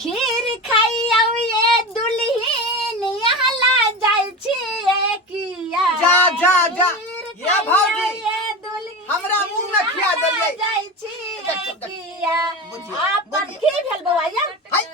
खीर खाइया ये दुल्हन हला जाय छिए किया जा जा जा खीर ये भौजी ये दुल्हन हमरा मुंह में खिया देलिए जाय छिए किया बुझिए, आपन बुझिए। की भेल बौआ हाय,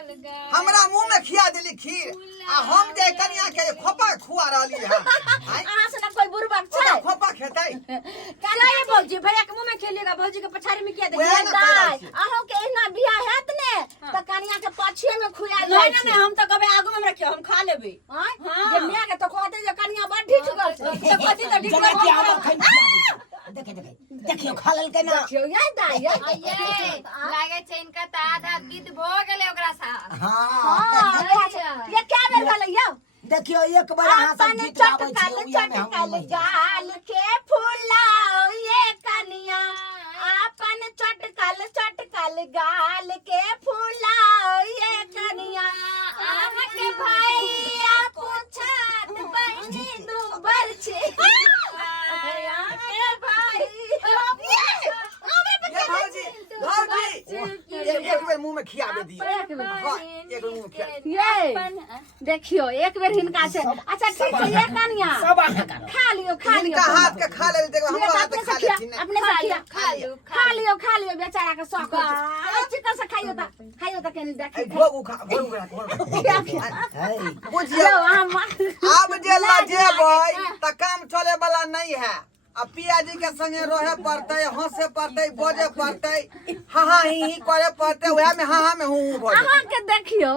हमरा मुंह में खिया देली खीर आ हम जे कनिया के खोपा खुआ रहली है हाय अहाँ से ना कोई बुरबक छै ओकरा खोपा खेतै क्या ये भौजी भैया के मुंह में खेलिएगा भौजी के पछाड़ी में क्या वएह देखिए ना कह रहल दाई छी। अहों के एहना बियाह हैत ने त कनिया के पछिए में खुया नहीं जाय ना नहीं हम तो कबे आगू में रखियो हम खा लेबे हां हाँ। जे मिया के तो कहते जे कनिया बड़ ढीठ गल छै कथि तो ठीक जगह के आवा खै देखे देखे देखियो खा लेलकै ना देखियो ये दाई ये लागे छै इनका त आधा विध भ गेलै ओकरा साथ हां ये क्या बेर भेलै यौ देखियो एक बार अहाँ सब अपन जीत आबै छी चटकल उया में हम चटकल नहीं। गाल के फुलाओ ये कनिया अपन चटकल गाल के फुलाओ ये कनिया आहा के भैया पूछत बहनी दुबर छे आहा के भाई ये भौजी भौजी एक बेर मुंह में खिया दे दिए एक बेर। हां एक बेर मुंह में खिया दे। ये देखियो एक बेर हिनका से अच्छा ठीक है ये कनिया सब अहाँ करो खा लियो इनका हाथ के खा ले देखो ये हमरा हाथ अपने के खा से लेथिन खिया अपने से खिया खा लियो बेचारा के शौक हो वाह। अरे चिकन से खाइयो त कनी ए देखी घोगु खा घोगु है बुझियो हम अब जे लजेबै त काम चले वाला नहीं है अब पियाजी के संगे रहे पड़ते हंसे पड़ते बोझे पड़ते हाँ ही करे पड़ते वह में हाँ में हूँ बोझे अहाँ के देखियो आ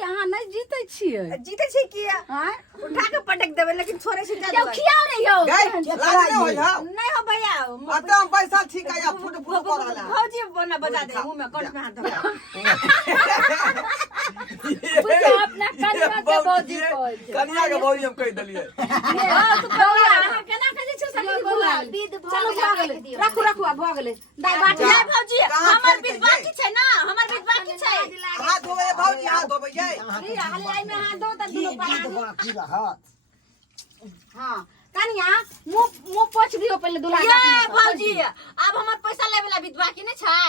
यहाँ नहीं जीते छियै जीते छी किया हां उठा के पटक देबे लेकिन छोड़े से क्यों खियाओ रे यो गई लाज हो जा नहीं हो भैया अतः हम पैसा ठीक है या फुट फुट कर रहा भौजी बना बजा दे मुंह में कंठ में हाथ धो अपना कनिया के भौजी कहै छै कनिया के भौजी हम कह दिलिए बौआ अहाँ केना कहै छै सखी बौआ विध भ चलो भऽ गेलै गेलै राखू राखू आ भऽ गेलै दाई बाटी जा। जाय भौजी कहाँ हमर खेलकै बीच बाकी छै ना हमर बीच बाकी छै हाथ धोबे भौजी हाथ धोबे ये ई हलाई में हाथ दो त की दुनो गीत परानी बाकी रहत हां कनिया मुंह पोछ दियो पहले दुल्हा ये भौजी अब हमर पैसा लेबे ला बीच बाकी नहीं छै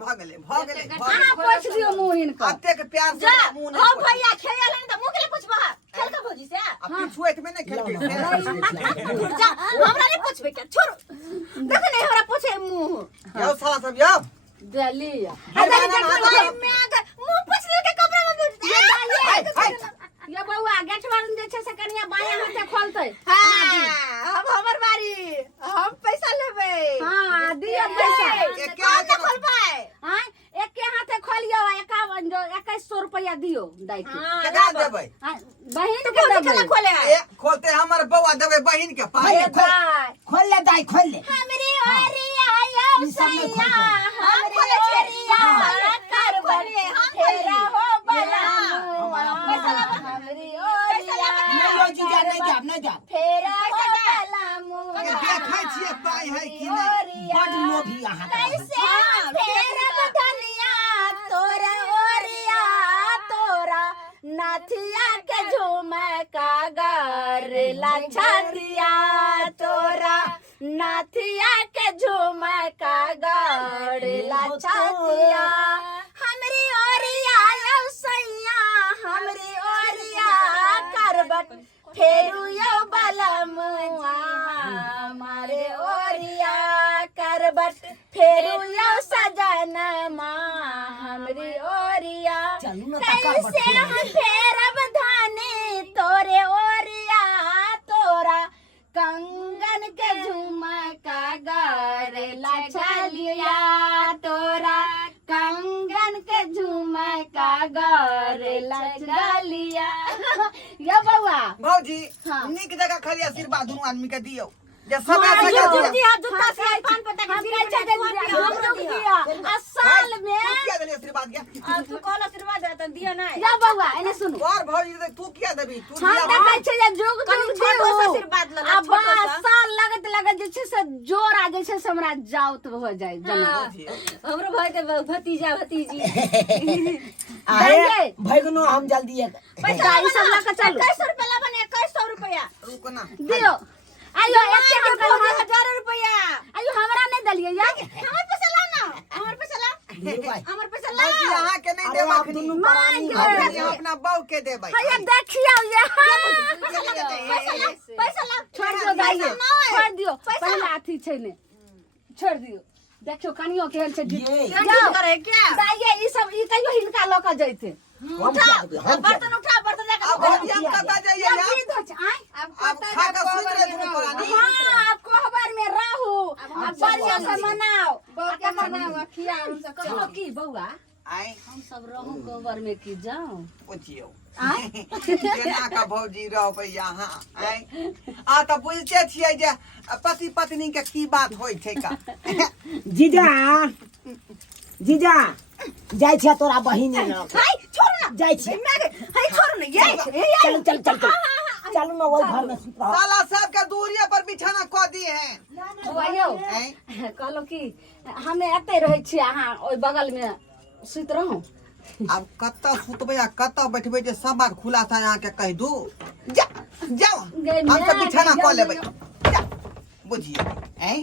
भगले भगले अहाँ पोछ दियो मुंह हिनका अत्ते के प्यार से जा मुंह हो नहीं भैया खेल नहीं तो मुंह के लिए पूछबा खेल का भौजी से अब पिछुएट में नहीं खेलके जा हमरा नहीं पूछबे क्या छोड़ देख नहीं हमरा पूछे मुंह यो साला सब यो दलिया ये गाना मैं अगर मुंह पूछ ले के कपड़ा में पूछ ये बउआ गेटवर जे छै से कनिया बाया हाथे खोलतै हां अब हमर बारी हम पैसा लेबे हां दियो पैसा एक के हाथ कौन खोल पाए हां एक के हाथे खोलियो 51 जो 2100 रुपया दियो दाई के केकरा देबै हां बहिन तो के भौजी देबै केना खोले ए खोलते हमर बौआ देबै बहिन के पास ए दाई खोल ले दाई खोल ले हमरी ओरिया आयो ई सब नहीं खोल सैया पाए। हमरी ओरिया कर बने फेरा हो बला हमरी ओरिया नहीं लो जीजा नहीं जा नहीं जा फेरा हो बला अगर देखै छियै पाई है कि नहीं बड लोभी अहाँ कैसे फेरब धनिया तोरा ओरिया तोरा नाथिया के झुमका गर लछतिया तोरा नाथिया के झुमका गर लछतिया हमरी ओरिया लौ सैया हमरी ओरिया करबट फेरू यो बलमुआ मारे ओरिया करबट फेरू यो सजन हमरी ओरिया चलू ना तकर बट कैसे हम फेरब धाने तोरे ओरिया तोरा कंगन के झुमका गर लछलिया तोरा कंगन के झुमका गर लछलिया ये बउआ भौजी हाँ। नीक जगह खाली आशीर्वाद दुनू आदमी के दियो जे सब हाँ, ऐसे जो कर जो दिया जूता से पान पे तक हम कैसे दे दिया हम लोग दिया असल तू में क्या देली आशीर्वाद के तू कौन आशीर्वाद दे त दिया नहीं या बउआ एने सुनो और भौजी दे तू क्या देबी तू हम दिया देखै छै जे जुग कनी जुग छोटो सा जीऊ। आशीर्वाद ले आ छोटो सा साल लगत जे छै से जोर आ जे छै से हमरा जाउत हो जाय जना हमरो भाई के भतीजा भतीजी अरे भगनो हम जल्दी पैसा ई सब ला के चलू 2100 रुपया ला बने 2100 रुपया रुको ना दियो आयो एते हम के 1000 रुपया आयो हमरा नहीं दलिए या हमर पैसा ला ना हमर पैसा ला वीरू भाई हमर पैसा ला भौजी अहाँ के नहीं अरे देब आप अखनी दुनू मांग परानी ले। भाई अखनी अपना बहू के देबै भैया देखियो ये पैसा ला छोड़ दियो दाइये छोड़ दियो पहला अथी छै ने छोड़ दियो देखियो कनियो केहन छै ये जाओ करे क्या दाइये ई सब ई कहियो हिनका ल के जैते हम क्या हम बर्तन उठा बर्तन अब लेकर भौजी हम कतऽ जाइए या यार? की धोच आय अब खा के सुत रहे दुनू प्राणी हां आप कोहबर में रहू अब बढ़िया से मनाओ के मनाओ खिया हम सब चलो की बौआ आए हम सब रहू कोहबर में की जाओ पूछियो केना का भौजी रहबै यहाँ आए आ तऽ बुझते छियै जे पति पत्नी के की बात होइ छै का जीजा जीजा जाइ छै तोरा बहिन लग हाय छोड़ ना जाइ छै हाय छोड़ ना ये चल चल चल चल चल ना वही घर में सुत रहो साला सब के दूरिये पर बिछाना कऽ दिए हैं बुआयो आए कहलो की हमे एते रहै छी अहाँ ओइ बगल में सुत रहू अब कत्ता सुतबै आ कत्ता बैठबै जे सब बात खुलासा यहाँ के कह दू जा जाओ गै हम सब माय, बिछाना जाओ, कऽ लेबै जाओ। जा बुझिए हैं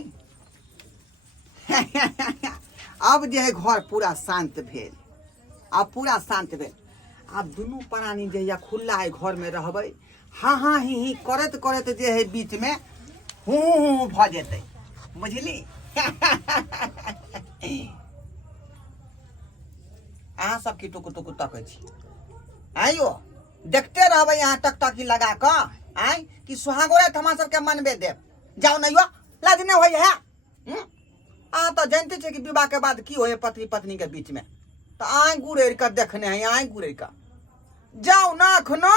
अब जे है घर पूरा शांत भेल अब पूरा शांत भेल अब दुनू प्राणी जहिया खुला है घर में रहबै हाँ हाँ ही करत करत जे है बीच में हूँ भऽ जेतै बुझली अहाँ सब की टुकु टुकु तकै छी आइयो देखते रहबै यहाँ टकटकी लगा कऽ आइ कि सुहागोरे थमा सबके मनबे देब जाओ नहीं हो लाज नहीं होई है आ तो जानते छे कि विवाह के बाद की होए पति पत्नी के बीच में तो आइ गुड़ेर कर देखने हैं आइ गुड़ेर का जाओ ना खनो